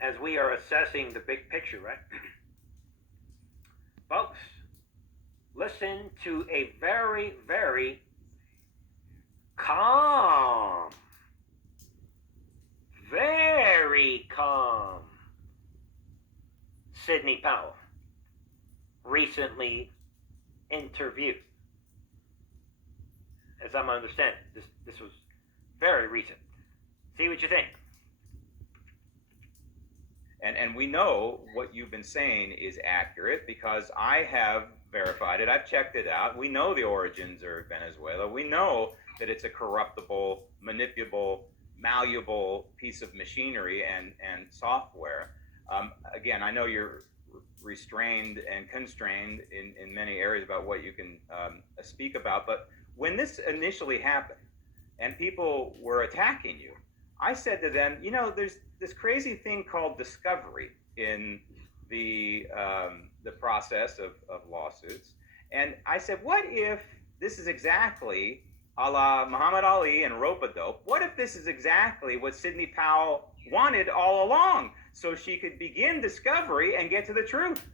as we are assessing the big picture, right? Folks, listen to a very, very calm, very calm Sidney Powell, recently interviewed. As I'm understanding, this was very recent. See what you think. And we know what you've been saying is accurate because I have verified it. I've checked it out. We know the origins are Venezuela. We know that it's a corruptible, manipulable, malleable piece of machinery and software. Again, I know you're restrained and constrained in many areas about what you can speak about, but when this initially happened and people were attacking you, I said to them, you know, there's this crazy thing called discovery in the process of lawsuits. And I said, what if this is exactly a la Muhammad Ali and rope-a-dope? What if this is exactly what Sidney Powell wanted all along, so she could begin discovery and get to the truth?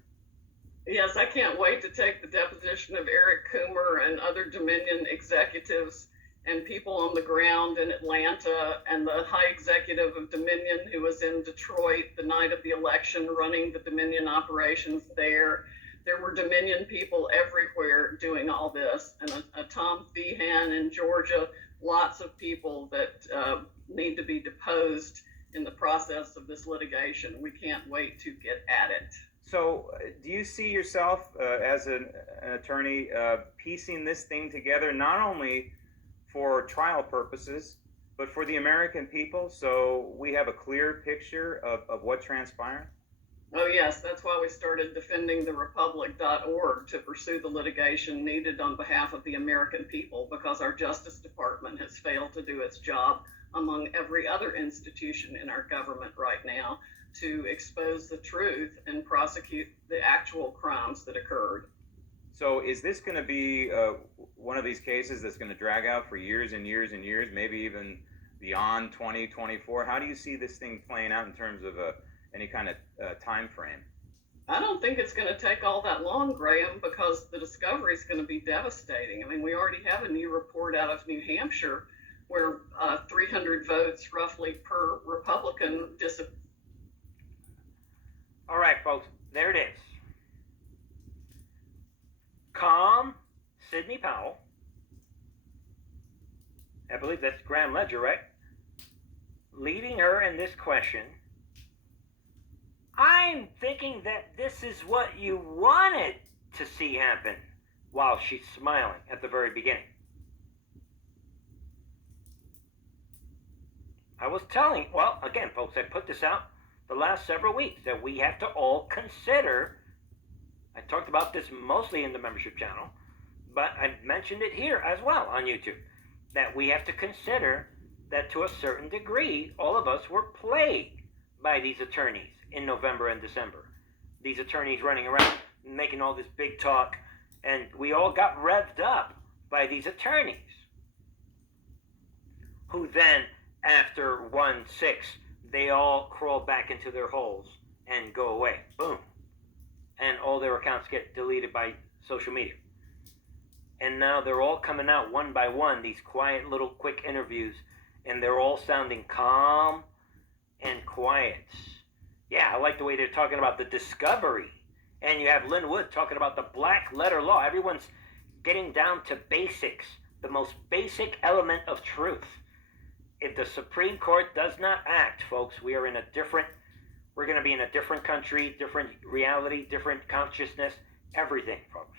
Yes, I can't wait to take the deposition of Eric Coomer and other Dominion executives and people on the ground in Atlanta, and the high executive of Dominion who was in Detroit the night of the election running the Dominion operations there. There were Dominion people everywhere doing all this, and a Tom Feehan in Georgia, lots of people that need to be deposed in the process of this litigation. We can't wait to get at it. So do you see yourself as an attorney piecing this thing together, not only for trial purposes, but for the American people, so we have a clear picture of what transpired? Oh yes, that's why we started defendingtherepublic.org to pursue the litigation needed on behalf of the American people, because our Justice Department has failed to do its job among every other institution in our government right now to expose the truth and prosecute the actual crimes that occurred. So is this going to be one of these cases that's going to drag out for years and years and years, maybe even beyond 2024? How do you see this thing playing out in terms of any kind of time frame? I don't think it's going to take all that long, Graham, because the discovery is going to be devastating. I mean, we already have a new report out of New Hampshire where 300 votes roughly per Republican disappeared. All right, folks, there it is. Calm Sidney Powell. I believe that's Graham Ledger, right? Leading her in this question. I'm thinking that this is what you wanted to see happen, while she's smiling at the very beginning. I was telling, well, again, folks, I put this out the last several weeks, that we have to all consider. I talked about this mostly in the membership channel, but I mentioned it here as well on YouTube, that we have to consider that to a certain degree, all of us were plagued by these attorneys in November and December. These attorneys running around making all this big talk, and we all got revved up by these attorneys, who then, after 1-6, they all crawl back into their holes and go away. Boom. And all their accounts get deleted by social media. And now they're all coming out one by one, these quiet little quick interviews, and they're all sounding calm and quiet. Yeah, I like the way they're talking about the discovery. And you have Lynn Wood talking about the black letter law. Everyone's getting down to basics, the most basic element of truth. If the Supreme Court does not act, folks, we're going to be in a different country, different reality, different consciousness, everything, folks.